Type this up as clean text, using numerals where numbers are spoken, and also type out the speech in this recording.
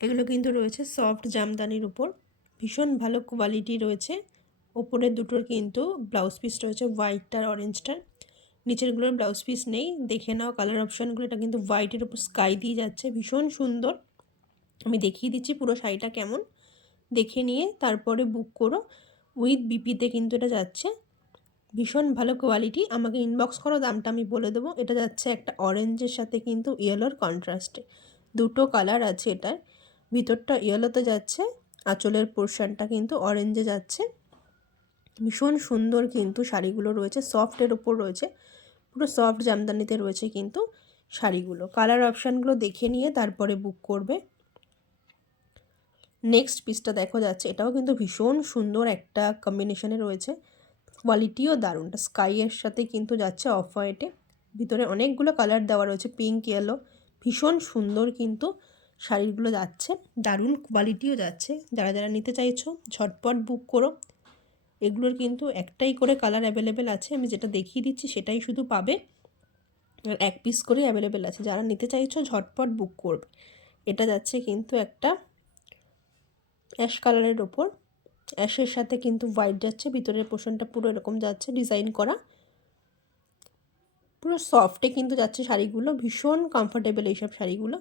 এগুলো কিন্তু রয়েছে সফট জামদানির উপর, ভীষণ ভালো কোয়ালিটি রয়েছে। ওপরের দুটোর কিন্তু ব্লাউজ পিস রয়েছে হোয়াইটটার অরেঞ্জটার, নিচেরগুলোর ব্লাউজ পিস নেই। দেখে নাও কালার অপশানগুলো, এটা কিন্তু হোয়াইটের উপর স্কাই দিয়ে যাচ্ছে, ভীষণ সুন্দর। আমি দেখিয়ে দিচ্ছি পুরো শাড়িটা কেমন, দেখে নিয়ে তারপরে বুক করো। উইথ বিপিতে কিন্তু এটা যাচ্ছে, ভীষণ ভালো কোয়ালিটি। আমাকে ইনবক্স করো, দামটা আমি বলে দেবো। এটা যাচ্ছে একটা অরেঞ্জের সাথে কিন্তু ইয়েলোর কন্ট্রাস্টে, দুটো কালার আছে এটার। ভিতরটা ইয়েলোতে যাচ্ছে, আঁচলের পোর্শনটা কিন্তু অরেঞ্জে যাচ্ছে। ভীষণ সুন্দর কিন্তু শাড়িগুলো রয়েছে, সফটের ওপর রয়েছে, পুরো সফট জামদানিতে রয়েছে কিন্তু শাড়িগুলো। কালার অপশানগুলো দেখে নিয়ে তারপরে বুক করবে। নেক্সট পিসটা দেখো যাচ্ছে, এটাও কিন্তু ভীষণ সুন্দর একটা কম্বিনেশনে রয়েছে, কোয়ালিটিও দারুণ। স্কাইয়ের সাথে কিন্তু যাচ্ছে অফ হোয়াইটে, ভিতরে অনেকগুলো কালার দেওয়া রয়েছে, পিঙ্ক ইয়েলো, ভীষণ সুন্দর কিন্তু শাড়িগুলো যাচ্ছে, দারুণ কোয়ালিটিও যাচ্ছে। যারা যারা নিতে চাইছো ঝটপট বুক করো। এগুলোর কিন্তু একটাই করে কালার অ্যাভেলেবেল আছে, আমি যেটা দেখিয়ে দিচ্ছি সেটাই শুধু পাবে, আর এক পিস করে অ্যাভেলেবেল আছে। যারা নিতে চাইছো ঝটপট বুক করবে। এটা যাচ্ছে কিন্তু একটা অ্যাশ কালারের ওপর, অ্যাশের সাথে কিন্তু হোয়াইট যাচ্ছে, ভিতরের পোর্শনটা পুরো এরকম যাচ্ছে ডিজাইন করা, পুরো সফটে কিন্তু যাচ্ছে শাড়িগুলো, ভীষণ কমফোর্টেবল এইসব শাড়িগুলো।